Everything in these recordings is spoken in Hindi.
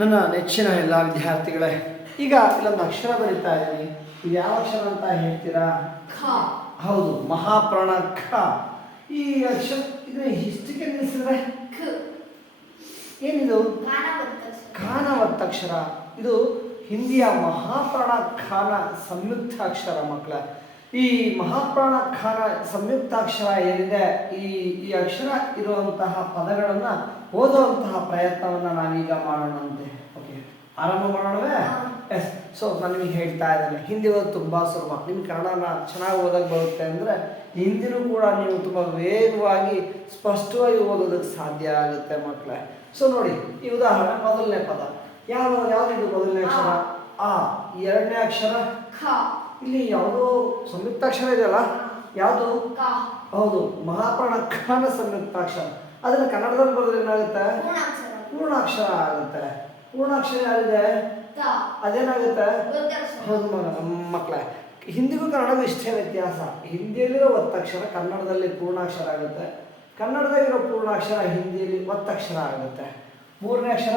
ನನ್ನ ನೆಚ್ಚಿನ ಎಲ್ಲ ವಿದ್ಯಾರ್ಥಿಗಳೇ ಈಗ ಇಲ್ಲೊಂದು ಅಕ್ಷರ ಬರೀತಾ ಇದ್ದೀನಿ. ಇದು ಯಾವ ಅಕ್ಷರ ಅಂತ ಹೇಳ್ತೀರಾ? ಖ. ಹೌದು ಮಹಾಪ್ರಾಣ ಖ. ಈ ಅಕ್ಷರ ಇದನ್ನ ಇಷ್ಟಕ್ಕೆ ನಿಲ್ಲಿಸಿದ್ರೆ? ಏನಿದು? ಖಾನವತ್ತಕ್ಷರ ಇದು ಹಿಂದಿಯ ಮಹಾಪ್ರಾಣ ಖಾನ ಸಂಯುಕ್ತ ಅಕ್ಷರ ಮಕ್ಕಳ. ಈ ಮಹಾಪ್ರಾಣ ಖಾನ ಸಂಯುಕ್ತಾಕ್ಷರ ಏನಿದೆ ಈ ಈ ಅಕ್ಷರ ಇರುವಂತಹ ಪದಗಳನ್ನು ಓದುವಂತಹ ಪ್ರಯತ್ನವನ್ನು ನಾವೀಗ ಮಾಡೋಣಂತೆ. ಓಕೆ ಆರಂಭ ಮಾಡೋಣವೇ? ಎಸ್ ಸೊ ನಾನು ನಿಮಗೆ ಹೇಳ್ತಾ ಇದ್ದೇನೆ ಹಿಂದಿ ಓದೋದು ತುಂಬ ಸುಲಭ. ನಿಮ್ಗೆ ಕನ್ನಡನ ಚೆನ್ನಾಗಿ ಓದಕ್ಕೆ ಬರುತ್ತೆ ಅಂದರೆ ಹಿಂದಿನೂ ಕೂಡ ನೀವು ತುಂಬ ವೇಗವಾಗಿ ಸ್ಪಷ್ಟವಾಗಿ ಓದೋದಕ್ಕೆ ಸಾಧ್ಯ ಆಗುತ್ತೆ ಮಕ್ಕಳೇ ಸೊ ನೋಡಿ ಈ ಉದಾಹರಣೆ ಮೊದಲನೇ ಪದ. ಯಾವ ಯಾವ್ದು ಮೊದಲನೇ ಅಕ್ಷರ? ಆ ಎರಡನೇ ಅಕ್ಷರ? ಖ. ಇಲ್ಲಿ ಯಾವುದೋ ಸಂಯುಕ್ತಾಕ್ಷರ ಇದೆಯಲ್ಲ? ಯಾವುದು? ಹೌದು ಮಹಾಪ್ರಾಣ ಕಾನ ಸಂಯುಕ್ತಾಕ್ಷರ. ಅದನ್ನು ಕನ್ನಡದಲ್ಲಿ ಬರೆದ್ರೆ ಏನಾಗುತ್ತೆ? ಪೂರ್ಣಾಕ್ಷರ. ಆಗುತ್ತೆ. ಪೂರ್ಣಾಕ್ಷರ ಯಾರಿದೆ? ಅದೇನಾಗುತ್ತೆ? ಹೌದು ಮಕ್ಕಳೇ ಹಿಂದಿಗೂ ಕನ್ನಡದ ಇಷ್ಟೇ ವ್ಯತ್ಯಾಸ. ಹಿಂದಿಯಲ್ಲಿರೋ ಒತ್ತಕ್ಷರ ಕನ್ನಡದಲ್ಲಿ ಪೂರ್ಣಾಕ್ಷರ ಆಗುತ್ತೆ. ಕನ್ನಡದಲ್ಲಿರೋ ಪೂರ್ಣಾಕ್ಷರ ಹಿಂದಿಯಲ್ಲಿ ಒತ್ತಕ್ಷರ ಆಗುತ್ತೆ. ಮೂರನೇ ಅಕ್ಷರ?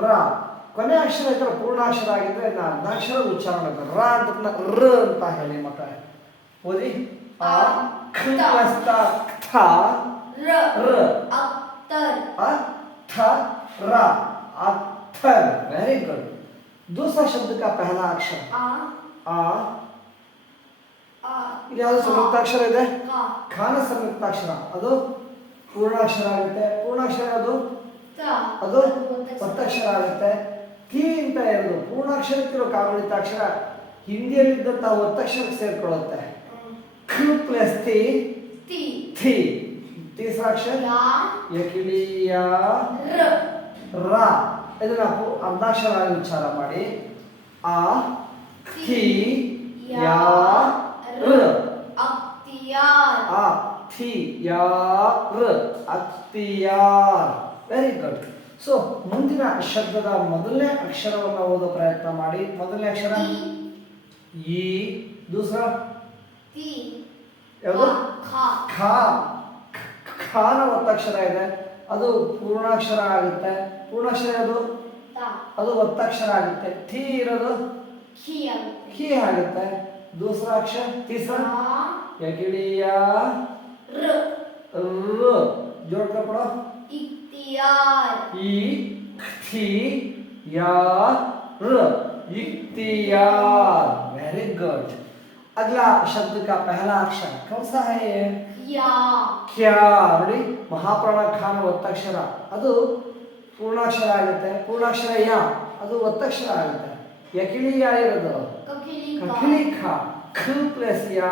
ರ. ಕೊನೆ ಅಕ್ಷರ ಇದ್ರೆ ಪೂರ್ಣಾಕ್ಷರ ಆಗಿದ್ರೆ ಇನ್ನು ಅರ್ಧಾಕ್ಷರ ಉಚ್ಚಾರಣೆ ಆಗುತ್ತೆ. ರ ಅಂತ ರ ಅಂತ ಹೇಳಿ ಮಕ್ಕಳೇ ಓದಿ ಆ ಖ ಪ್ಲಸ್ ತ ಥ ರ ರ ಅತ್ತರ್ अ थ र अत्थर वेरी गुड दूसरा शब्द का पहला अक्षर ಆ आ ಆ ಇದು ಯಾವುದು ಸಂಯುಕ್ತಾಕ್ಷರ ಇದೆ ಕ ಖಾನ ಸಂಯುಕ್ತಾಕ್ಷರ ಅದು ಪೂರ್ಣಾಕ್ಷರ ಆಗುತ್ತೆ ಪೂರ್ಣಾಕ್ಷರ ಅದು ತ ಅದು ಒತ್ತಕ್ಷರ ಆಗುತ್ತೆ ಕಿ ಅಂತ ಎರಡು ಪೂರ್ಣಾಕ್ಷರಕ್ಕಿರೋ ಕಾಗುಣಿತಾಕ್ಷರ ಹಿಂದಿಯಲ್ಲಿದ್ದಂಥ ಒತ್ತಕ್ಷರಕ್ಕೆ ಸೇರ್ಕೊಳ್ಳುತ್ತೆ. ಖ ಪ್ಲಸ್ ತಿ. ಥಿ ತೀಸಾಕ್ಷರ ಯಕಿಲಿಯ ರ. ಇದನ್ನ ಅರ್ಧಾಕ್ಷರ ವಿಚಾರ ಮಾಡಿ. ಆ ಖಿ ಯಾ ರ. ಅಕ್ತಿಯಾರ್. ಅಕ್ತಿಯಾರ್. ವೆರಿ ಗುಡ್ ಸೊ ಮುಂದಿನ ಶಬ್ದದ ಮೊದಲನೇ ಅಕ್ಷರವನ್ನು ಓದೋ ಪ್ರಯತ್ನ ಮಾಡಿ. ಮೊದಲನೇ ಅಕ್ಷರ? ಈ ದೂಸರ? ಖಾ. ಖಾನ ಒತ್ತಕ್ಷರ ಇದೆ. ಅದು ಪೂರ್ಣಾಕ್ಷರ ಆಗುತ್ತೆ. ಪೂರ್ಣಾಕ್ಷರ ಯಾವುದು? ಅದು ಒತ್ತಕ್ಷರ ಆಗುತ್ತೆ. ಠೀ ಇರೋದು? ಖಿ ಆಗುತ್ತೆ. ದೂಸರಾ ಅಕ್ಷರ? ತೀಸರ? ಯಗಿಳಿಯ ಯಾ यकिलिया ರ र जोड़ कर पढ़ो ಇಕ್ತಿಯಾರ್ ई थी या र इख्तियार वेरी गुड अगला शब्द का पहला अक्षर कौन सा है ये ಯಾ क्या ನೋಡಿ ಮಹಾಪ್ರಾಣ ಖಾನ ಒತ್ತಕ್ಷರ ಅದು ಪೂರ್ಣಾಕ್ಷರ ಆಗುತ್ತೆ ಪೂರ್ಣಾಕ್ಷರ ಯಾ ಅದು ಒತ್ತಕ್ಷರ ಆಗುತ್ತೆ ಯಕಿಳಿ ಯಾ ಇರೋದು ಕಕಿಲಿ ಕಖಿಲಿ ಖ ख प्लस या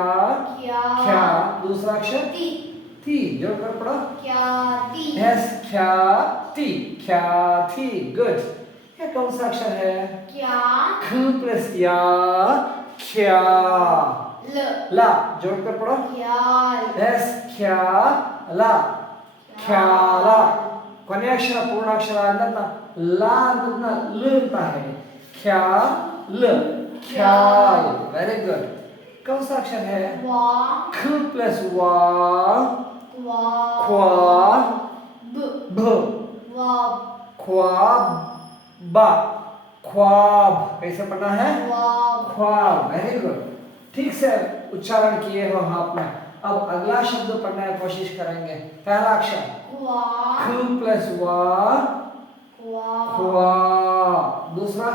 ಕ್ಯಾ क्या दूसरा अक्षर ತಿ ती जोड़कर पढ़ो ಕ್ಯಾ ತಿ यस क्या ती क्या थी गुड ये कौन सा अक्षर है ಕ್ಯಾ ख प्लस या क्या ಲ ला जोड़कर पढ़ो ಕ್ಯಾಲ್ यस क्या ला ಖ್ಯಾಲ ಕೊನೆ ಅಕ್ಷರ ಪೂರ್ಣಾಕ್ಷರ ಅಂತ ಲಾ ಅಂತ ಲ ಅಂತ ಹೇಳಿ ಖ್ಯಾ ಲ ಖ್ಯಾಲ್ ವೆರಿ ಗುಡ್ कौन सा अक्षर है ವಾ ख प्लस वा ख्वाब ख्वाब ख्वाब कैसे पढ़ना है? ख्वाब वेरी गुड ठीक से उच्चारण किए हो आपने अब अगला शब्द पढ़ने की कोशिश करेंगे। पहला अक्षर। ख प्लस वा ख्वा दूसरा।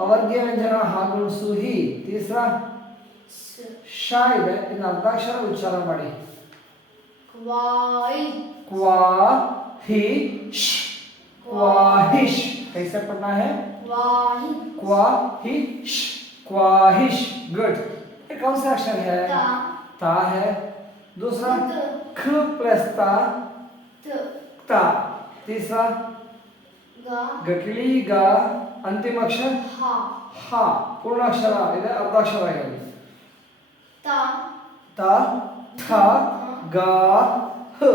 व्यंजन हागुण सुही तीसरा। शायद इन अर्धाक्षर उच्चारण पड़े क्वाहिश क्वाहिश कैसे पढ़ना है। क्वाहिश क्वाहिश गुड ये कौन सा अक्षर है? ता, ता है। दूसरा ख प्लस ता. ता. तीसरा गटली गा. अंतिम अक्षर? हा. हा. पूर्ण अक्षर इधर अर्धाक्षर आएगा ता. ता था ಥ ಗ ಹ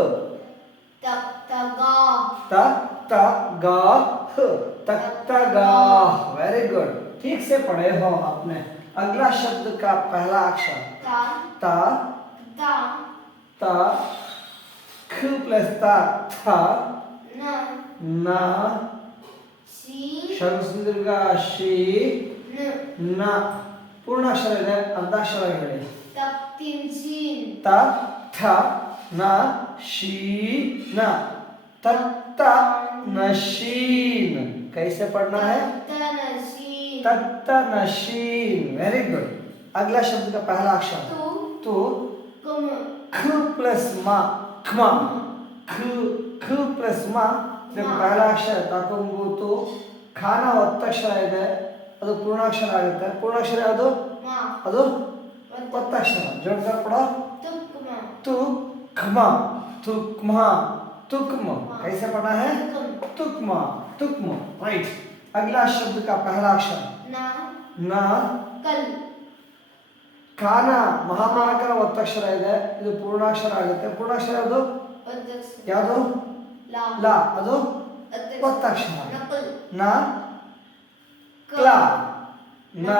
ತಕ್ ತಗ ತ ತ ಗ ह तक गा वेरी गुड ठीक से पढ़े हो आपने अगला शब्द का पहला अक्षर ತ ता ತ ता ख ಖ ಪ್ಲಸ್ ತ ಥ ನ ನ ಸಿ ಶಂಸುದೀರ್ಘ ಶಿ ನ ನ ಪೂರ್ಣಾಕ್ಷರ ಇದೆ ಅರ್ಧಾಕ್ಷರ ಹೇಳಿ ತಪ್ತಿನ್ ಸೀನ್ ತ ಥ ನ ಶಿ ನ तत्त नशीन कैसे पढ़ना है तनसीन तत्त नशीन वेरी गुड अगला शब्द का पहला अक्षर तु तो कुम ख प्लस मा खमा ख ख ಪ್ಲಸ್ ಮಾ ಇದಕ್ಕೆ ಪಹಲ ಅಕ್ಷರ ತಕೊಂಬೂತು ಖಾನ ಒತ್ತಕ್ಷರ ಇದೆ ಅದು ಪೂರ್ಣಾಕ್ಷರ ಆಗುತ್ತೆ ಪೂರ್ಣಾಕ್ಷರ ಯಾವುದು मा ಅದು ಒತ್ತಕ್ಷರ ಜೋಡ್ತಾ ಕೊಡೋ तुक्म तु खम तुक्म तुक्म कैसे पढ़ना है तुक्म तुक्म तुक्म राइट अगला शब्द का पहला अक्षर ना ನ कल ಕಾನ ಮಹಾಮಾನಕರ ಒತ್ತಕ್ಷರ ಇದೆ ಇದು ಪೂರ್ಣಾಕ್ಷರ ಆಗುತ್ತೆ ಪೂರ್ಣಾಕ್ಷರ ಯಾವುದು अध्यक्ष ಯಾವುದು ला ಲ ಅದು अध्यक्ष ಒತ್ತಕ್ಷರ नकल ನ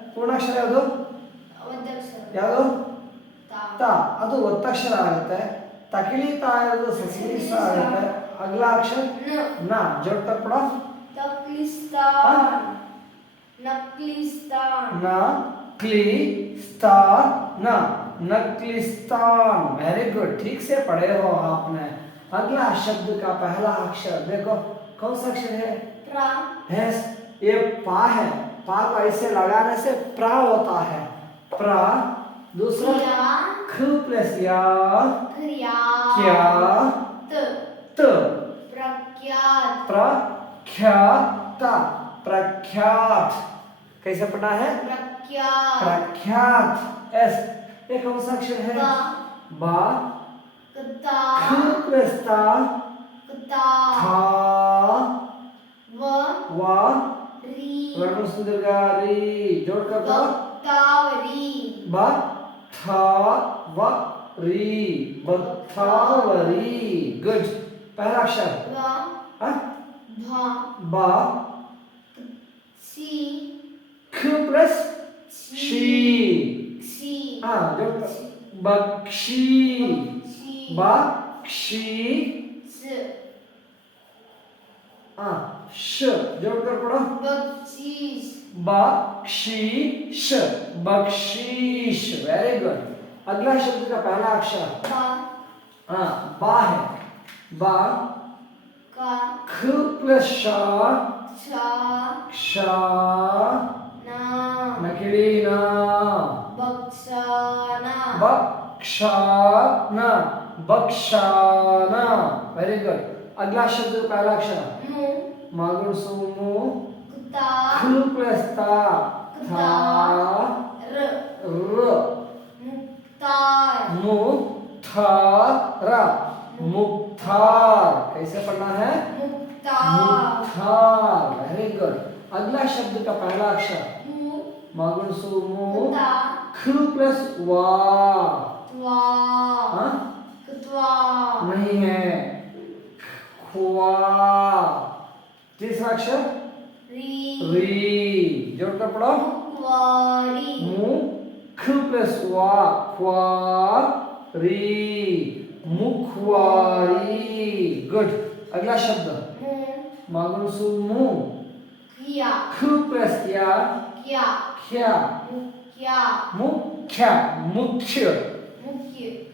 ಪೂರ್ಣಾಕ್ಷರ ಯಾವುದು अध्यक्ष ಯಾವುದು ता ತ ಅದು ಒತ್ತಕ್ಷರ ಆಗುತ್ತೆ ತಕಿಳಿತಾ ಇರೋದು ಸಸಿಲಿಸ ಆಗುತ್ತೆ ಅಗಲ ಅಕ್ಷರ न ನ ಜೋಡ್ತಾ ಕೊಡ नकलिस्तान नकलिस्तान न क्ली स्तान न नकलिस्तान वेरी गुड ठीक से पढ़े हो आपने अगला शब्द का पहला अक्षर देखो कौन सा अक्षर है प्रा भैंस ये पा है पा को ऐसे लगाने से प्रा होता है। प्रा दूसरा ख प्लस या। क्या? त। त। प्रख्यात। प्रख्यात। प्रख्यात। कैसे पढ़ना है? प्रख्यात। प्रख्यात। एस। ये कौन सा अक्षर है। बा। कता ख प्लस ता। कता था। व। वर्ण सुंदरगारी जोड़ कर पढ़ो वक्तावरी ब था व री बथावरी गुड पहला अक्षर। व? भा। बा। सी। ख प्लस शी। सी। हाँ कर। बक्षी। बक्षी। स। हाँ श. जोड़ कर पढ़ो बख्शीश बक्षीश बक्षीश वेरी गुड अगला शब्द का पहला अक्षर. हाँ बा है. बा. का. ख प्लस श. श ना नकली ना. बक्साना बक्षाना. बक्षाना. वेरी गुड अगला शब्द का पहला अक्षर. मागुर सुमु प्लस ता था र। र। मुक्तार। मु मुक्तार कैसे पढ़ना है? मुक्तार। मुक्तार वेरी गुड अगला शब्द का पहला अक्षर। मगर सुमु प्लस वा हाँ? नहीं है। खुआ। तीसरा अक्षर? री। री। जोड़कर पढ़ो। कुवारी मु प्लस वा ख्वा री। मुखवारी गुड। अगला शब्द। किया ख प्लस या। क्या ख्या। मुख्या। मुख्य।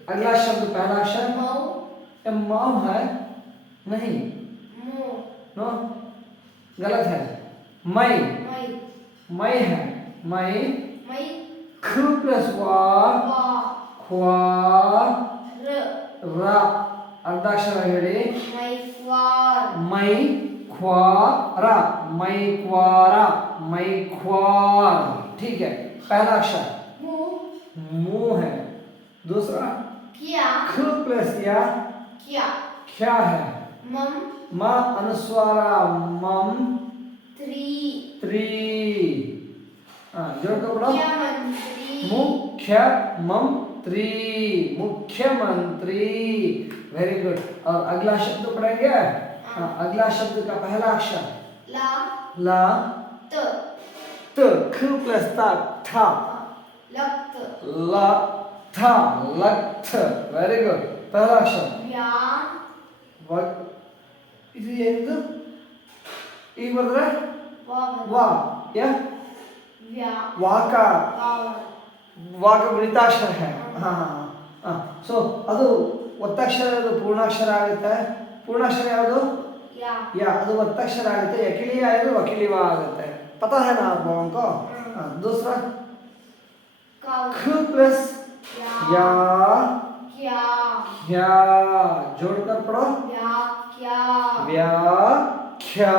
अगला शब्द पहला अक्षर। माम है? नहीं। मु नो? गलत है मैं मै मैं है मैं मै ख प्लस वा वा ख्वा र रा अर्धाक्षर ಹೇಳಿ मै क्वार ಮೈ ख्वार मई क्वार मई ख्वार ठीक है पहला अक्षर मु मुंह है दूसरा किया ख प्लस या क्या क्या है मम મ અનુસ્વારા મમ त्री ત્રી હા જોડ मुख्य मम त्री। मुख्यमंत्री। वेरी गुड और अगला शब्द पढ़ेंगे? हाँ। हाँ, अगला शब्द का पहला अक्षर? ला। ला। त। त ख प्लस ता था लक्त। ला था लक्त वेरी गुड पहला अक्षर? व्यान ಇದು ಎಂದು ಈಗ ಬರೆದ್ರೆ ವಾವ ವಾ ಯಾ ವ್ಯಾ ವಾಕ ವಾವ ವಾಕ ಗುಣಿತಾಕ್ಷರ है हाँ हाँ हाँ ಸೊ ಅದು ಒತ್ತಕ್ಷರ ಅದು ಪೂರ್ಣಾಕ್ಷರ ಆಗುತ್ತೆ ಪೂರ್ಣಾಕ್ಷರ ಯಾವುದು ಯಾ या ಅದು ಒತ್ತಕ್ಷರ ಆಗುತ್ತೆ ಯಕಿಲಿ ಆದ್ರೆ ವಕಿಲಿವಾ ಆಗುತ್ತೆ पता है ना आप लोगों को हाँ, दूसरा ಕೌ ख प्लस ಯಾ या ಕ್ಯಾ क्या जोड़कर पढ़ो ವ್ಯಾಖ್ಯಾ व्याख्या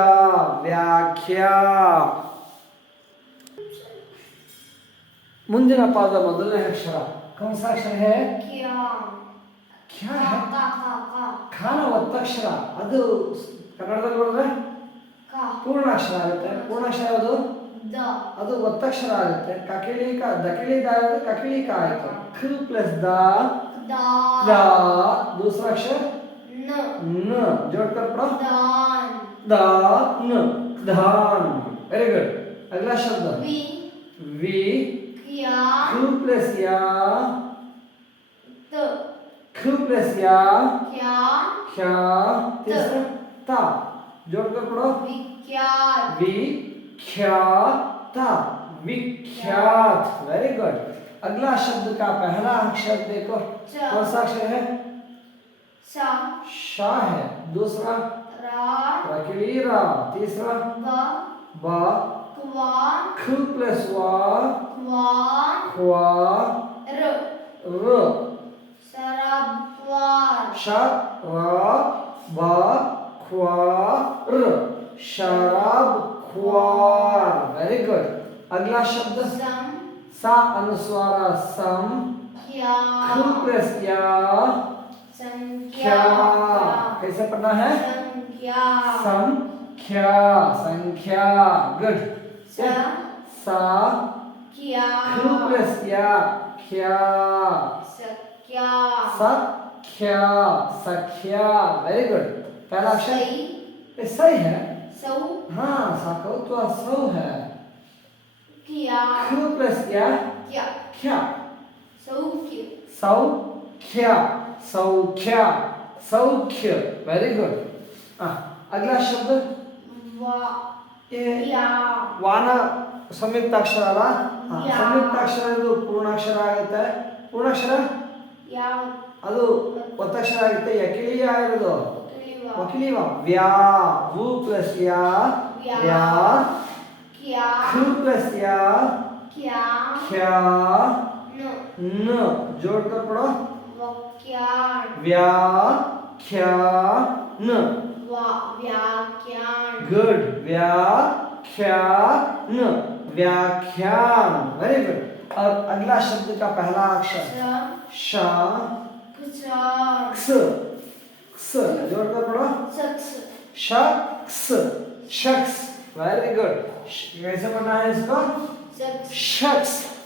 व्याख्या ಮುಂದಿನ ಪಾದ ಮೊದಲನೇ ಅಕ್ಷರ कौन सा अक्षर है ಕ್ಯಾ क्या ಕಾ है ಕಾ ಕಾ ಕಾ ಖಾನ ಒತ್ತಕ್ಷರ ಅದು ಕನ್ನಡದಲ್ಲಿ ಬರೆದ್ರೆ ಕಾ ಪೂರ್ಣಾಕ್ಷರ ಆಗುತ್ತೆ ಪೂರ್ಣಾಕ್ಷರ ಯಾವುದು ದ ಅದು ಒತ್ತಕ್ಷರ ಆಗುತ್ತೆ ಕಕಿಳಿ ಕ ದಕಿಳಿ ದ ಆಗುತ್ತೆ ಕಕಿಳಿ ಕ ಆಯ್ತು ಖ ಪ್ಲಸ್ ದ ದ ದ दूसरा न जोड़ कर पढ़ो दान। दान धान वेरी गुड अगला शब्द। वी। वी। किया। क्यू प्लस या। त। क्यू प्लस या। क्या। क्या। तीसरा ता। जोड़ कर पढ़ो विख्यात। विख्यात। विख्यात। वेरी गुड अगला शब्द का पहला अक्षर देखो। कौन सा अक्षर है? अच्छा। शाह है दूसरा। रा। रा। तीसरा। बा। ख प्लस वा। र। र। शराब ख्वार वेरी गुड अगला शब्द। सा। अनुस्वार सम प्लस संख्या कैसे पढ़ना है? संख्या। संख्या संख्या गुड स सा क्या ख प्लस या क्या? सक्या सख्या। सख्या वेरी गुड पहला अक्षर? सही सही है? सौ हाँ साको तो सौ है। क्या ख प्लस या क्या क्या सौख्य सौ क्या सौख्या सौख्य वेरी गुड हाँ अगला शब्द वा ये या ವಾನ ಸಂಯುಕ್ತಾಕ್ಷರ ಅಲ್ಲ ಹಾ, ಯಾ. ಸಂಯುಕ್ತಾಕ್ಷರ ಇದು ಪೂರ್ಣಾಕ್ಷರ ಆಗುತ್ತೆ ಪೂರ್ಣಾಕ್ಷರ या ಅದು ಒತ್ತಕ್ಷರ ಆಗುತ್ತೆ ಯಕಿಲಿಯ ಇರೋದು क्लिवा ವಕಿಲಿವ ವ್ಯಾ ವು ಪ್ಲಸ್ ಯಾ ವ್ಯಾ. ವ್ಯಾ क्या ಖ ಪ್ಲಸ್ ಯಾ क्या ಖ್ಯಾ न ನ जोड़ व्याख्यान गुड व्या ख्या न व्याख्यान वेरी गुड और अगला शब्द का पहला अक्षर। शा। जोड़कर पढ़ो। शख्स शख्स वेरी गुड कैसे पढ़ना है इसको? शख्स